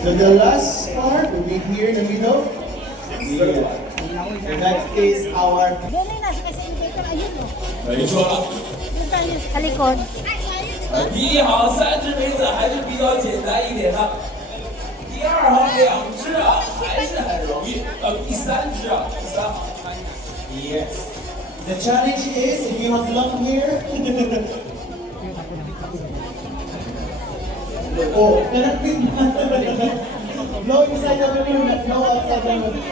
So the last part will be here in the middle. Yeah. So that is our Ganun na, kasi indicator, ayun o. 没错了。 Doon tayo. Sa likod. 第一行3只梅子还是比较简单一点的，第二行2只啊还是很容易，第三只啊，第三行。 yes. The challenge is if you have luck here. Oh, cannot be. Blow inside the balloon, but blow outside the balloon.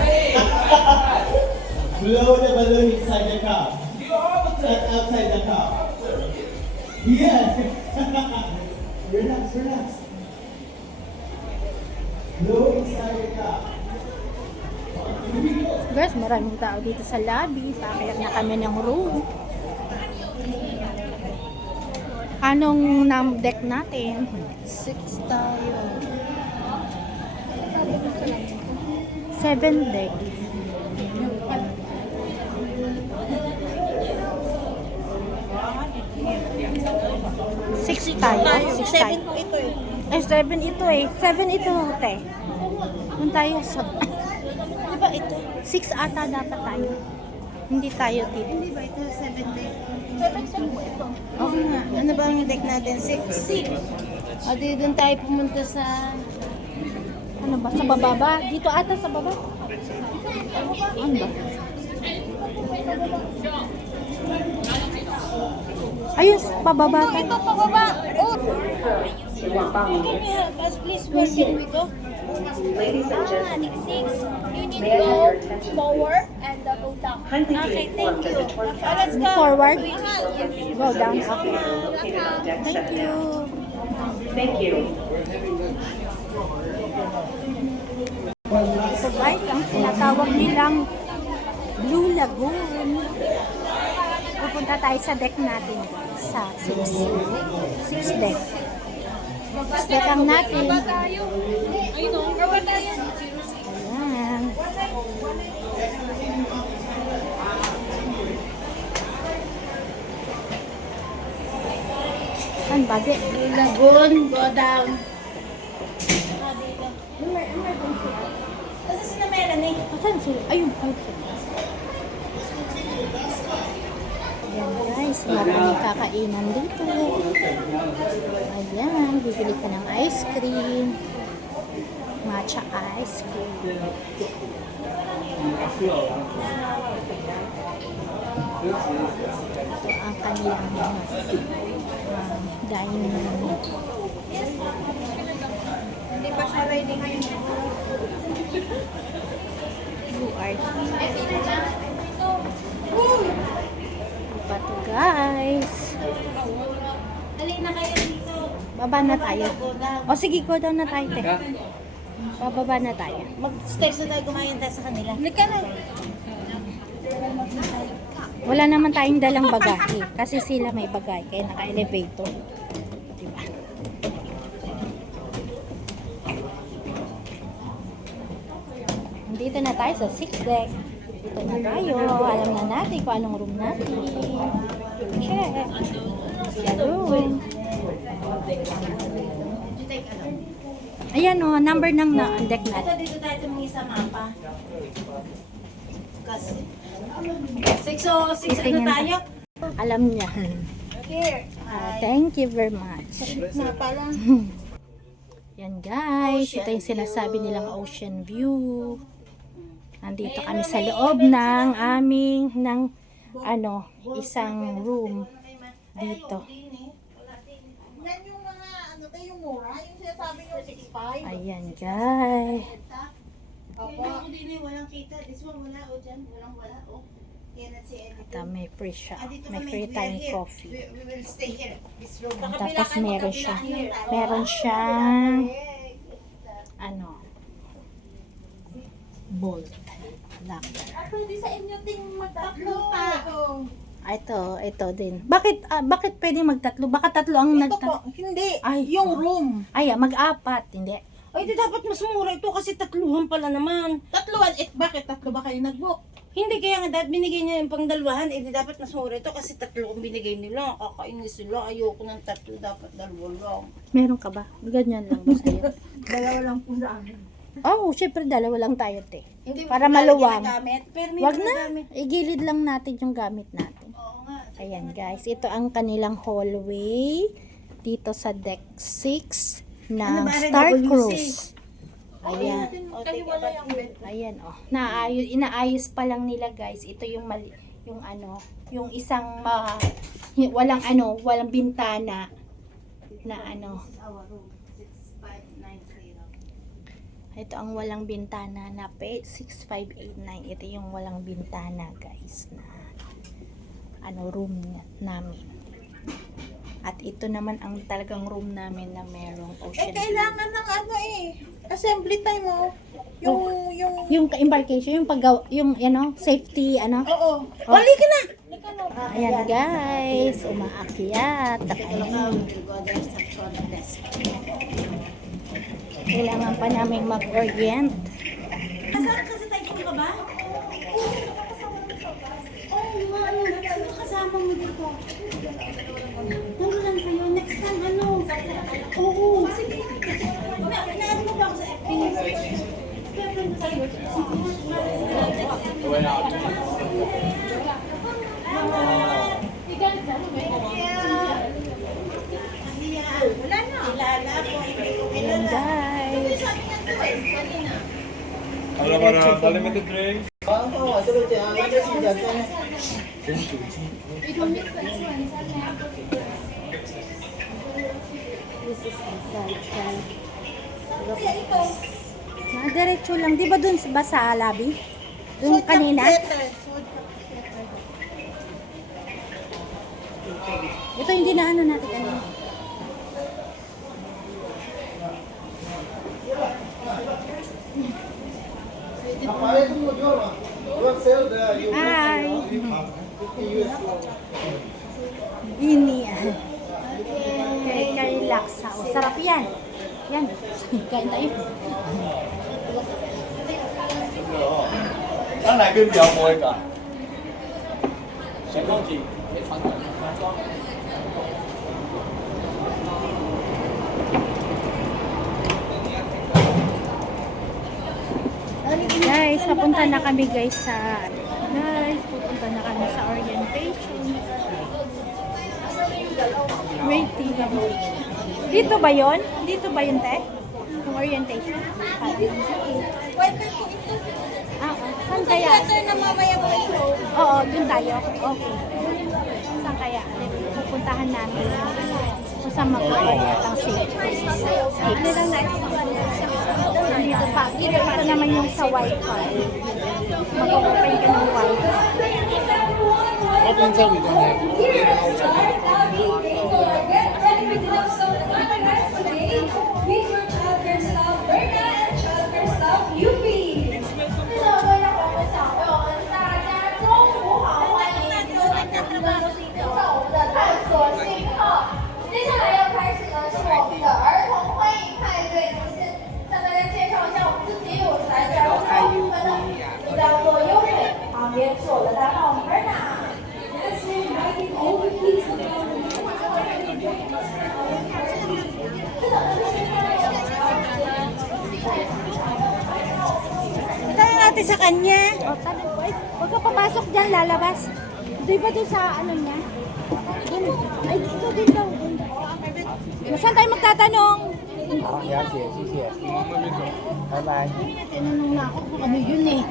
嘿， Blow the balloon inside the cup. Not outside the cup. Yes. Relax, relax. Blow inside the cup. Here we go. Guys, maraming tao dito sa lobby. Papayak na kami ng room. Anong deck natin? 6 tayo. 7 deck. Six tayo. 6 tayo. Ito eh. Eh, 7 ito eh. 7 ito, te. Doon tayo sa... Di ba ito? 6 ata dapat tayo. Hindi tayo dito. Hindi ba ito 7 deck? 7 ba ito? Oo nga. Ano ba ang deck natin? 6. O di doon tayo pumunta sa... Ano ba? Sa baba ba? Dito ata sa baba? Ano ba? Ayun, pababa tayo. Ito pababa! Oh! Can you help us please? Where can we go? Ladies and gentlemen, Next 6. You need may I to have go your attention, forward and go down. kindly be Okay, informed thank that you. the tour Let's go. Forward? Yes. Go down. is Okay. located on deck Thank 7. you. Thank you. So guys, ang tinatawag nilang Blue Lagoon. Pupunta tayo sa deck natin. Sa 6 deck. 6 deck ang natin. Ayun o. Baba tayo. Ayan. Saan ba? Lagoon, go down. Kasi sila meron eh. Saan sila? Ayun. Okay. Ayan guys, maraming kakainan dito. Ayan, bibili ka ng ice cream. Matcha ice cream. Ito ang kanilang dining room. Hindi pa siya ready ngayon. You are Pato guys. Dali na kayo dito. Baba na tayo. Go down. O sige, go down na tayo. Te. Bababa na tayo. Mag-steps na tayo kumain tayo sa kanila. Halika na. Wala naman tayong dalang bagahe. Kasi sila may bagahe. Kaya naka-elevator. Diba? Dito na tayo sa 6 deck. Dito na tayo. Alam na natin kung anong room natin. Check. The room. Ayan o, number ng deck Ito natin. dito tayo tumingin sa mapa. Kasi 606 ano Titingin tayo? Alam niya. Here. Thank you very much. Mapa lang. Yan guys, ito yung sinasabi nilang ocean view. Nandito kami sa loob ng aming isang room dito. Yan yung mga ano tayo yung mura, yung sinasabi nyo 6.5. Ayan guys. Opo. Walang kita. This one wala o dyan. Walang wala o. Cannot see anything. Ito may free shop. Dito May kami. free We are time here. coffee. We will stay here. This room. Tapos meron siyang bolt locker. Pwede sa inyo ting magtatlo pa. Ito din. Bakit pwede magtatlo? Baka tatlo ang Ito po. nagtatlo. Hindi. Ay, Yung room. Ay, mag-apat. Hindi. Ay, di dapat mas mura ito kasi tatluhan pala naman. Tatluan. Bakit tatlo ba kayo nag-book? Hindi, kaya nga dapat binigay niya yung pangdalwahan, eh di dapat masura ito kasi tatlo kong binigay nila. Kakainis sila, ayoko ng tatlo, dapat dalawa lang. Meron ka ba? Ganyan lang ba sa'yo? Dalawa lang po sa amin. Oh, syempre dalawa lang tayo, te. Hindi Para ko maluwang. ginagamit, pero may Wag mga na. gamit. Igilid lang natin yung gamit natin. Oo nga. Ayan guys, ito ang kanilang hallway dito sa deck 6 ng Ano ba, Star RWC? Cruise. Ayan. O, hiwala yung bed. Ayan oh. Inaayos pa lang nila guys. Ito yung mali, yung ano, yung isang walang bintana na ano. Our room, 6590. Ito ang walang bintana na 6589. Ito yung walang bintana guys na ano room namin. At ito naman ang talagang room namin na merong ocean view. Kailangan ng ano assembly time mo. Yung embarkation, yung paggawa, yung safety Oo. Oh. Wali ka na! Ayan guys, umaakyat. Kailangan pa namin mag-orient. Nasaan kasi tayo ka ba? Oo, ano kasama mo dito? Nagulan kayo. Next time, ano? Oo. Sige. Naano mo ba ako sa FB? Kaya tayo. Wala na. Kilala ko. Ayan guys. Habla para unlimited drinks. This is inside guys. Diretso lang. Di ba dun ba sa lobby? Yung kanina? Ito hindi na ano natin kanina. Hi! Ini kay laksa. O, sarap yan. Yan. Kain tayo. 当哪边比较多一个？行动机。 Guys, papunta na kami guys sa pupunta na kami sa orientation. Waiting. Dito ba yon? Dito ba yun, te? Yung orientation? Pwede po ito. Saan kaya? Ito na mamaya po ito. Oo, dun tayo. Okay. Saan kaya? Pupuntahan namin kung saan mag-orient ang safety. Dito pa. Ito naman yung sa Wi-Fi. Mag-open ka ng Wi-Fi. 那边在里头呢。 接下来要开始的是我们的儿童欢迎派对，就是向大家介绍一下我们自己有来自儿童部分的，叫做优美，旁边是我的大胖 Berna。 Itayo natin sa kanya. O, tabi ko. Ay, huwag ka papasok dyan, lalabas. Di ba doon sa ano niya? Dun. Ay, dito din daw. Dun. Saan tayo magtatanong? 好，了解，谢谢。往那边走，拜拜。 Tinanong na ako kung ano yun eh.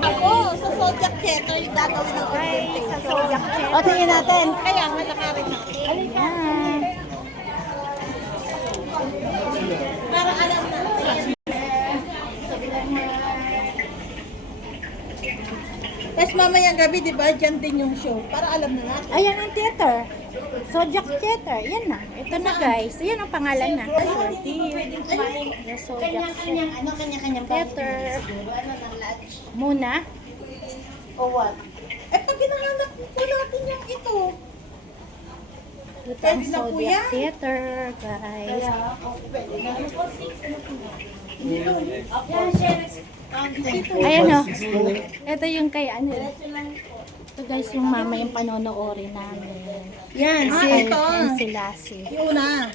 Ako, sa Zodiac Theater yung gagawin ng orientation. Sa Zodiac Theater. O, tingin natin. Kaya nga nakarin na. Halika. Para alam na. Tapos mamayang gabi, di ba, dyan din yung show. Para alam na natin. Ayan ang theater. Zodiac Theater. Yan na. Ito na guys. Ayan ang pangalan na. The Zodiac Kanya-kanyang, ano, kanya-kanyang Theater. Siguro, ano, ng lunch. Muna. O what? Eh, pag hinahanap po natin yung ito. Ito ang Pwede na po Zodiac yan. Theater guys. Kaya, pwede na. Ano po, 6, ano po? Yan, share. Ayan o. Ito yung kay ano. Ito guys, yung mamayang panonoorin namin. Yan, Ay, yan si Lassie. Yung una,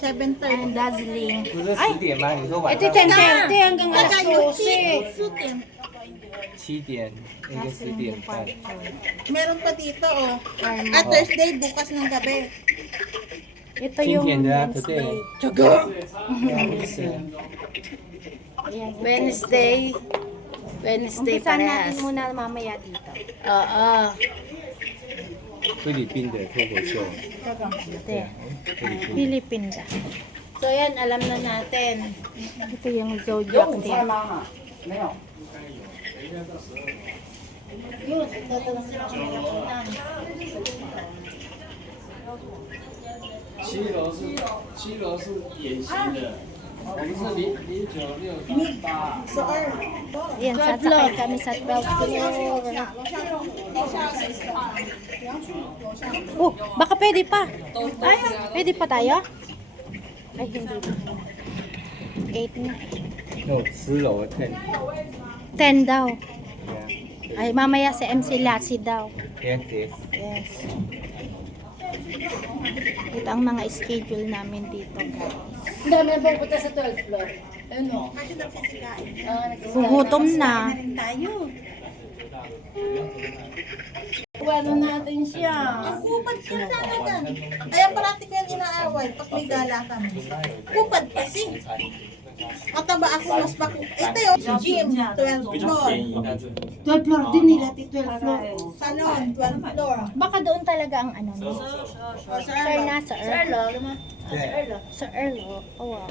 7:30. Ang dazzling. 不是10点吗？你说晚 Ito 上 10:30 hanggang alas 12. 7点，应该10点半。 Meron pa dito, oh. Farm. At Thursday, bukas ng gabi. Ito yung 今天的 Wednesday. today。 Ayan. Wednesday. Wednesday Umpisan parehas. natin muna mamaya dito. Oo. 菲律宾的脱口秀。 Ito. Philippine da. So yan, alam na natin. Ito yung zodiac din. Yun, tatanong sila kung may napunang. 7楼是演习的，我们是09668。 Ayan, sasakay kami sa 12 floor. Oh, baka pwede pa. Ay, pwede pa tayo? Ay, hindi. 8 na. No，10楼10。 10 daw. Ay, mamaya sa MC Lassie daw. Yes, yes. Yes. Ito ang mga schedule namin dito, guys. Ang dami na pupunta sa 12th floor. Ano? Gugutom na. Ano natin siya? Kupad ka talaga. Kaya parati ko yung inaaway pag may gala kami. Kupad kasi. Mataba ako mas baku. Ito yung gym, 12 floor. 12th floor din nila, 12th floor. Salon, 12 floor. Baka doon talaga ang ano no? O, Sir sir, na, Sir Sir Erlo. Erlo, Sir Erlo. Oh, wow.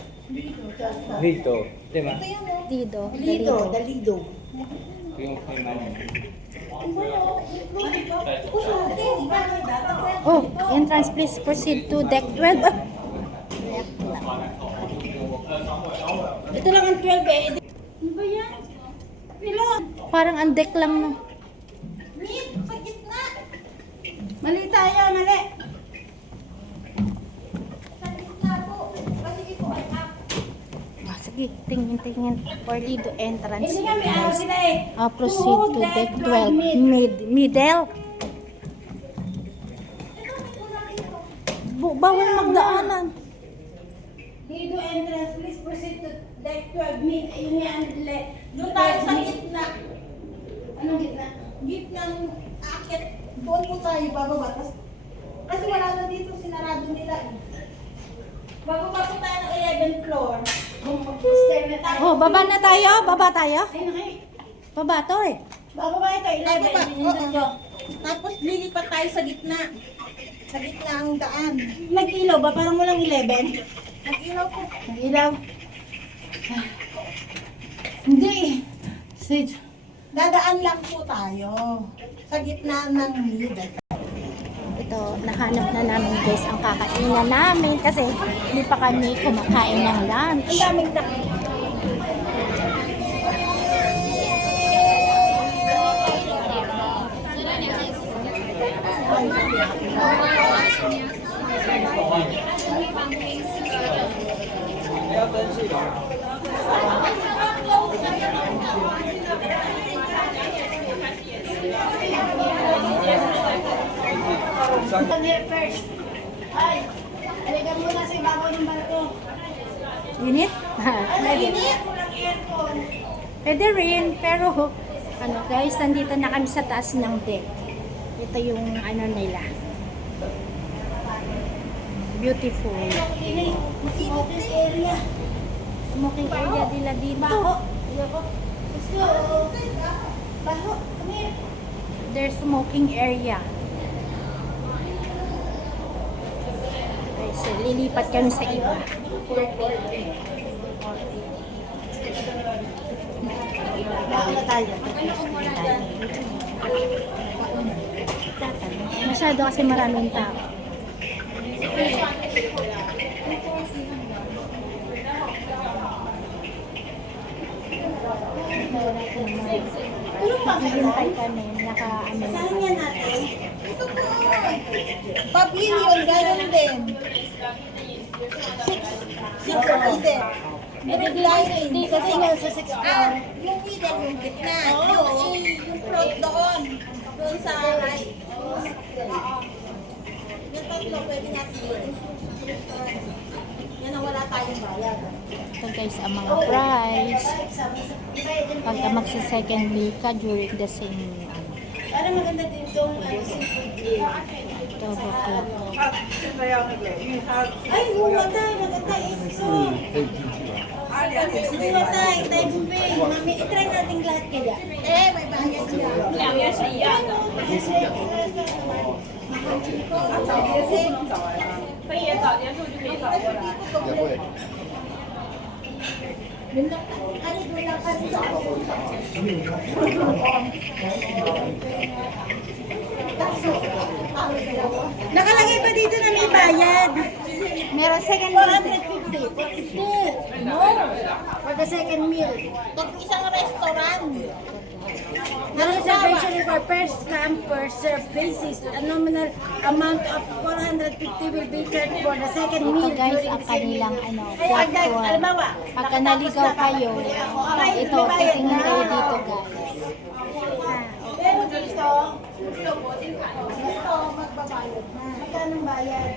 Dito，对吗？ Dido. Dalido. 不用配吗？ Oh, entrance please proceed to deck 12. Ah. Ito lang ang 12 eh. Ano ba yan? Pilon. Parang ang deck lang no. Meet, sa gitna. Mali tayo, mali. Sa gitna po. Kasi ito ay up. Ah, sige, tingin for Lido entrance. Hindi kami araw sila eh. Proceed to deck 12. Middle. Bawal magdaanan. Dito entrance, please proceed to deck 12. Meet. Ayun yan. Doon tayo sa gitna. Anong gitna? Gitnang akit. Doon po tayo bababa. Kasi wala na dito, sinarado nila eh. Bababa po tayo ng 11th floor. Stair na tayo. Oh, baba na tayo. Baba tayo. Ayun na kayo. Baba to eh. Bababa ito, 11. Bababa, Nindot oo. nyo. Tapos lilipat tayo sa gitna. Sa gitna ang daan. Nag-ilaw ba? Parang walang 11. Nag-ilaw po. Nag-ilaw. Hindi. Stage. Dadaan lang po tayo. Sa gitna ng middle. Ito, nahanap na namin guys ang kakainan namin kasi hindi pa kami kumakain ng lunch. Ang daming daan. Come here first. Ay, halika muna sa ibabaw ng barko. Init? Init. Walang aircon. Pwede rin, pero ano guys, nandito na kami sa taas ng deck. Ito yung ano nila. Beautiful. Smoking area. Smoking area nila dito. Baho. Ayoko. Let's go. Baho. Come here. There's smoking area. Guys, lilipat kami sa iba. Baho na tayo. Masyado kasi maraming tao. Naghintay kami, naka-ano na Saan kami. yan natin? Ito po. Pavilion, gano'n din. 6 din. Hindi kasi nga sa 6 floor. Yung middle, yung gitna. Yung front doon. Doon sa right. Yung tatlo, pwede natin yun. Yan ang wala tayong bayad. Ito guys, ang mga price. Pagka magsa-second meal ka during the same Para maganda din itong seafood drink. ito, bakla. Ay, huwatay, maganda ito. Huwatay, tayo bumbay. Mami, itry natin lahat kaya. May bayad siya. Nakalagay pa dito na may bayad. Meron second 450. 450. No. For the second meal. Pag isang restaurant, The reservation is for first come, first serve basis. A nominal amount of 450 will be charged for the second meal. Ito guys, during ang the same kanilang meal. ano, platform. Halimbawa, Pagka naligaw kayo, ito, titingin kayo dito guys. pero dito, magbabayad na. Magkano bayad?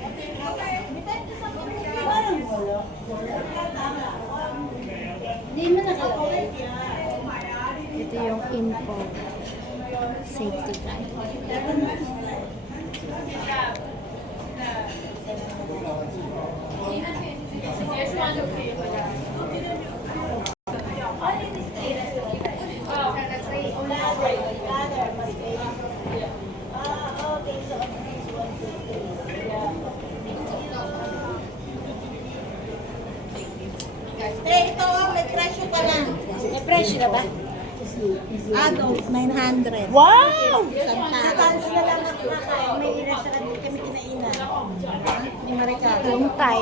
Parang wala. Hindi mo nakalagay. Ito yung info. Safety guide. ito, may presyo pa lang. May presyo na ba? Adult, 900. Wow! Sa talas na lang ako kakain. May restaurant din kami kinainan. Ni Maricado. Yung Thai.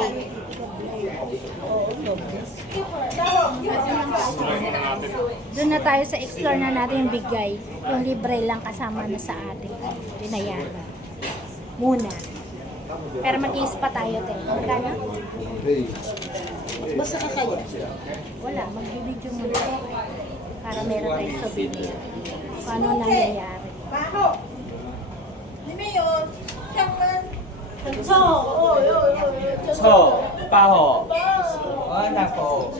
Doon na tayo sa explore na natin yung bigay. Yung libre lang kasama na sa ating binayaran. Muna. Pero mag-iis pa tayo, te. Magkano? Basta ka kaya. Wala, mag-video muna. Para meron tayo sa video. Paano nangyayari? Baho. Hindi mo yun. Siyang man. So, 저, 빠호. 나고.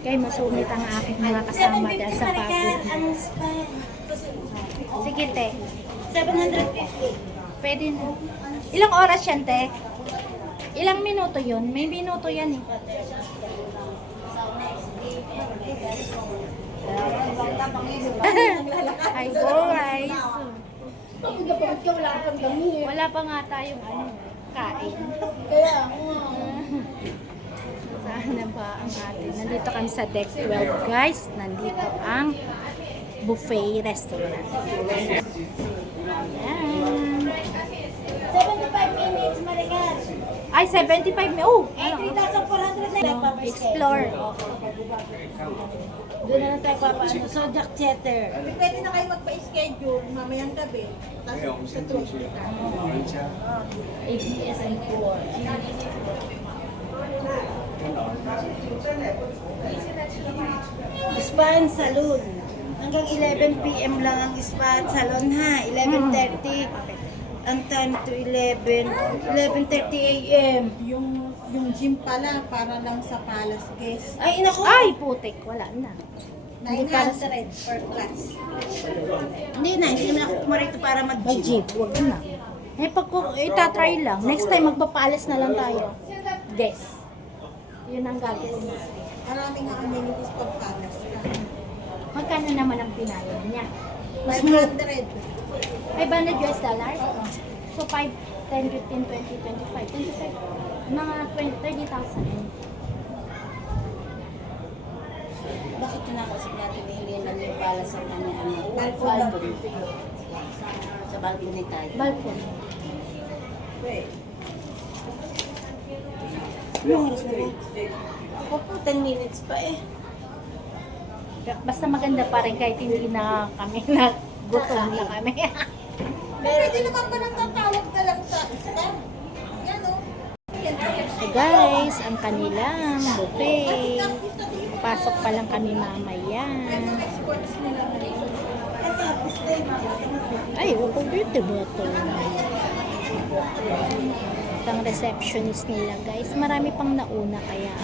Kaya masumit ang aking mga kasama dahil sa pagod. ang spa. Sige, te. 750. Pwede na. Ilang oras yan, te? Ilang minuto yun? May minuto yan eh. Ay, go, guys. Pagod na pagod ka, wala ka pang damit. Wala pa nga tayong ano, kain. Kaya, Sana ba ang atin? Nandito kami sa Deck 12, guys. Nandito ang buffet restaurant. Ayan. 75 minutes, Maricar. Ay, 75 mi. Oh! Eh, 3,400 na nagpapaskate. Explore. Doon na lang tayo papaano. Zodiac Theater. Pwede na kayo magpa-schedule mamayang gabi. Tapos sa 20 ka. ABS and 4. Spa and Salon. Hanggang 11 p.m. lang ang spa at salon ha. 11:30. Ang time to 11:30 a.m. Yung gym pala, para lang sa palace guest. Ay, inako. Ay, putik. Wala na. 900 per class. Hindi na ako pumarito para May mag-gym. jeep. Huwag na. Eh, itatry lang. Next time, magpapalas na lang tayo. Guess. Yun ang gagawin natin. Maraming nga amenities pag palace. Magkano naman ang pinayad niya? 500. $500. So, 5, 10, 15, 20, 25, 25. Mga 30,000. Bakit kinakasip natin hindi na yung pala sa kanya Balcony. Sa balcony tayo. Balcony. Anong oras na ba? Ako po, 10 minutes pa eh. Basta maganda pa rin kahit hindi na kami na gutom na kami. Pwede naman pa nang tatawag na lang sa spa. Yan o. Hey guys, ang kanilang buffet. Pasok pa lang kami mamaya. Ay, upo dito ba ito? Ang receptionist nila guys. Marami pang nauna kaya.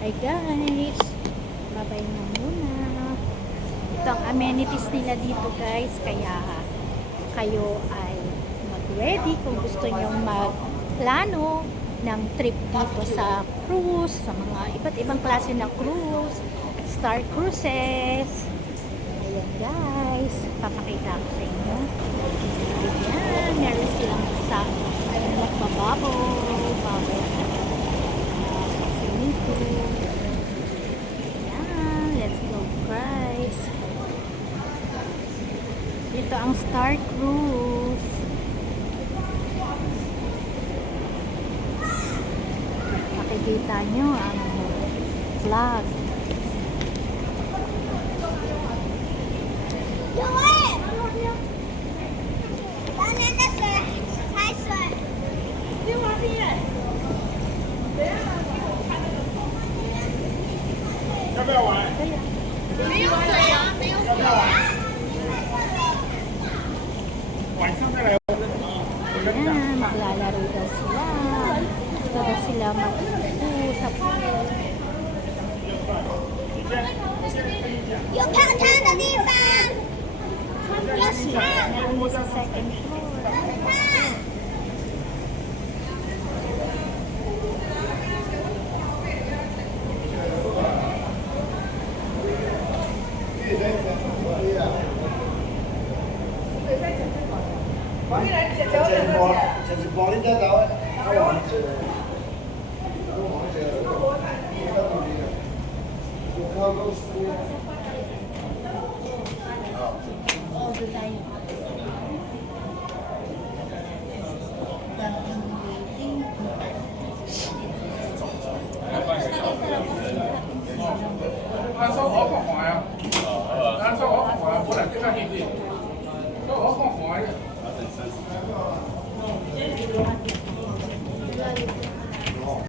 Hi guys. Babay na muna. Ito ang amenities nila dito guys. Kaya kayo ay mag-ready kung gusto nyong magplano ng trip dito sa cruise, sa mga iba't ibang klase ng cruise, Star Cruises. Ayan guys, papakita ko sa inyo. Ayan, meron silang sa magbababaw, bubble swimming pool. Ayan, let's go guys. Ito ang Star Cruise. Makikita nyo ang flag. Ayan, maglalaro daw sila. Gusto daw sila mag-usap. You can't turn the defense! Sa second floor. Order tayo. Daming waiting. 按烧烤好呀，按烧烤好呀，过来对面兄弟。